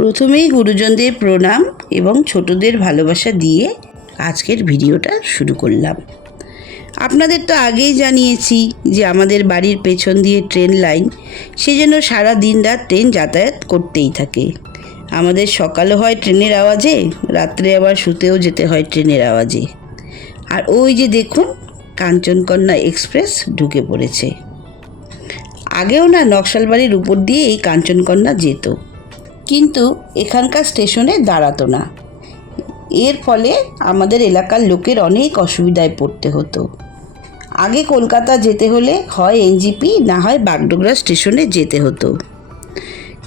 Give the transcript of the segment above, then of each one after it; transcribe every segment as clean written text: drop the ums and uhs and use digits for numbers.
প্রথমেই গুরুজনদের প্রণাম এবং ছোটদের ভালোবাসা দিয়ে আজকের ভিডিওটা শুরু করলাম। আপনাদের তো আগেই জানিয়েছি যে আমাদের বাড়ির পেছন দিয়ে ট্রেন লাইন, সেজন্য সারা দিন রাত ট্রেন যাতায়াত করতেই থাকে। আমাদের সকালে হয় ট্রেনের আওয়াজে, রাত্রে আবার শুতেও যেতে হয় ট্রেনের আওয়াজে। আর ওই যে দেখুন, কাঞ্চনকন্যা এক্সপ্রেস ঢুকে পড়েছে। আগেও না নকশালবাড়ির উপর দিয়ে এই কাঞ্চনকন্যা যেত, কিন্তু এখানকার স্টেশনে দাঁড়াতো না। এর ফলে আমাদের এলাকার লোকের অনেক অসুবিধায় পড়তে হতো। আগে কলকাতা যেতে হলে হয় এনজিপি না হয় বাগডোগরা স্টেশনে যেতে হতো,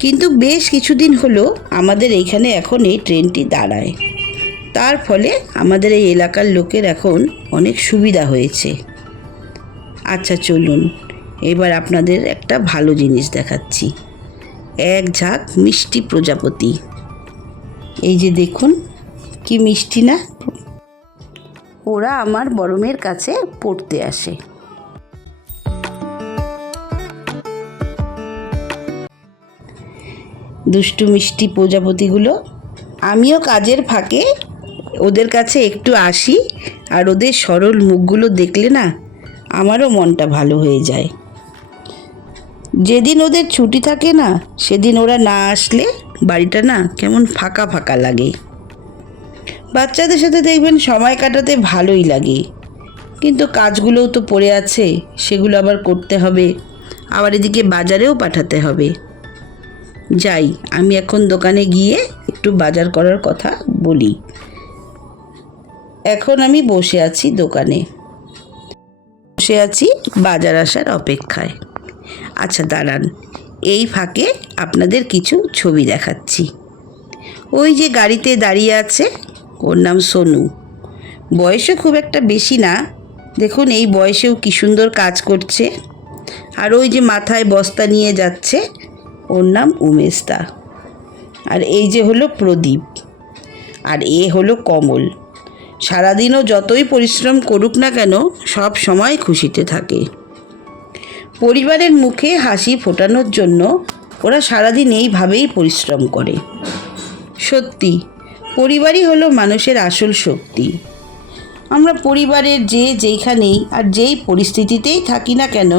কিন্তু বেশ কিছুদিন হলো আমাদের এইখানে এখন এই ট্রেনটি দাঁড়ায়। তার ফলে আমাদের এই এলাকার লোকের এখন অনেক সুবিধা হয়েছে। আচ্ছা চলুন, এবার আপনাদের একটা ভালো জিনিস দেখাচ্ছি। এক ঝাঁক মিষ্টি প্রজাপতি। এই যে দেখুন, কি মিষ্টি না? ওরা আমার বড় মেয়ের কাছে পড়তে আসে। দুষ্টু মিষ্টি প্রজাপতিগুলো। আমিও কাজের ফাঁকে ওদের কাছে একটু আসি, আর ওদের সরল মুখগুলো দেখলে না আমারও মনটা ভালো হয়ে যায়। যেদিন ওদের ছুটি থাকে না, সেদিন ওরা না আসলে বাড়িটা না কেমন ফাঁকা ফাঁকা লাগে। বাচ্চাদের সাথে দেখবেন সময় কাটাতে ভালোই লাগে, কিন্তু কাজগুলোও তো পড়ে আছে, সেগুলো আবার করতে হবে, আবার এদিকে বাজারেও পাঠাতে হবে। যাই, আমি এখন দোকানে গিয়ে একটু বাজার করার কথা বলি। এখন আমি বসে আছি দোকানে, বসে আছি বাজার আসার অপেক্ষায়। আচ্ছা দাঁড়ান, এই ফাঁকে আপনাদের কিছু ছবি দেখাচ্ছি। ওই যে গাড়িতে দাঁড়িয়ে আছে, ওর নাম সোনু। বয়সও খুব একটা বেশি না, দেখুন এই বয়সেও কি সুন্দর কাজ করছে। আর ওই যে মাথায় বস্তা নিয়ে যাচ্ছে, ওর নাম উমেশ দা। আর এই যে হলো প্রদীপ, আর এ হলো কমল। সারাদিনও যতই পরিশ্রম করুক না কেন, সব সময় খুশিতে থাকে। পরিবারের মুখে হাসি ফোটানোর জন্য ওরা সারাদিন এইভাবেই পরিশ্রম করে। সত্যি, পরিবারই হলো মানুষের আসল শক্তি। আমরা পরিবারের যেইখানেই আর যেই পরিস্থিতিতেই থাকি না কেন,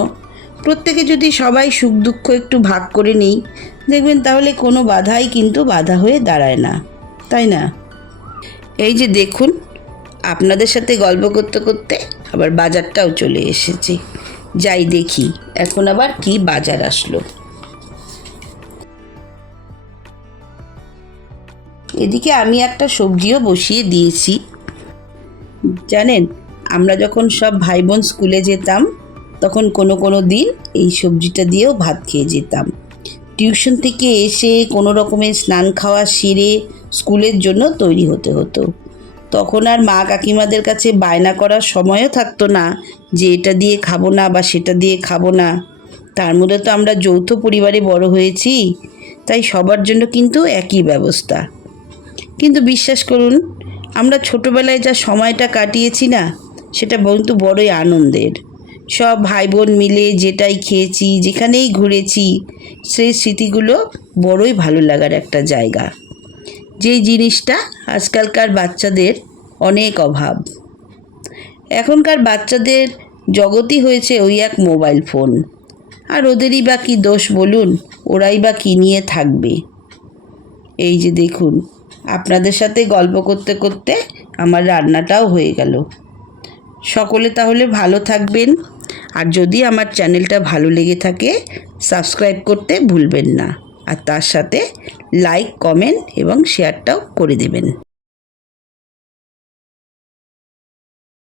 প্রত্যেকে যদি সবাই সুখ দুঃখ একটু ভাগ করে নেই, দেখবেন তাহলে কোনো বাধাই কিন্তু বাধা হয়ে দাঁড়ায় না, তাই না? এই যে দেখুন, আপনাদের সাথে গল্প করতে করতে আবার বাজারটাও চলে এসেছে। যাই দেখি এখন আবার কি বাজার আসলো। এদিকে আমি একটা সবজিও বসিয়ে দিয়েছি। জানেন, আমরা যখন সব ভাই বোন স্কুলে যেতাম, তখন কোনো দিন এই সবজিটা দিয়েও ভাত খেয়ে যেতাম। টিউশন থেকে এসে কোনো রকমের স্নান খাওয়া সেরে স্কুলের জন্য তৈরি হতে হতো। তখন আর মা কাকিমাদের কাছে বায়না করার সময়ও থাকতো না যে এটা দিয়ে খাবো না বা সেটা দিয়ে খাবো না। তার মধ্যে তো আমরা যৌথ পরিবারে বড় হয়েছি, তাই সবার জন্য কিন্তু একই ব্যবস্থা। কিন্তু বিশ্বাস করুন, আমরা ছোটোবেলায় যা সময়টা কাটিয়েছি না, সেটা কিন্তু বড়ই আনন্দের। সব ভাই বোন মিলে যেটাই খেয়েছি, যেখানেই ঘুরেছি, সেই স্মৃতিগুলো বড়ই ভালো লাগার একটা জায়গা। যেই জিনিসটা আজকালকার বাচ্চাদের অনেক অভাব। এখনকার বাচ্চাদের জগতই হয়েছে ওই এক মোবাইল ফোন। আর ওদেরই বা কী দোষ বলুন, ওরাই বা কী নিয়ে থাকবে। এই যে দেখুন, আপনাদের সাথে গল্প করতে করতে আমার রান্নাটাও হয়ে গেল। সকলে তাহলে ভালো থাকবেন, আর যদি আমার চ্যানেলটা ভালো লেগে থাকে সাবস্ক্রাইব করতে ভুলবেন না, আর তার সাথে লাইক, কমেন্ট এবং শেয়ারটাও করে দেবেন।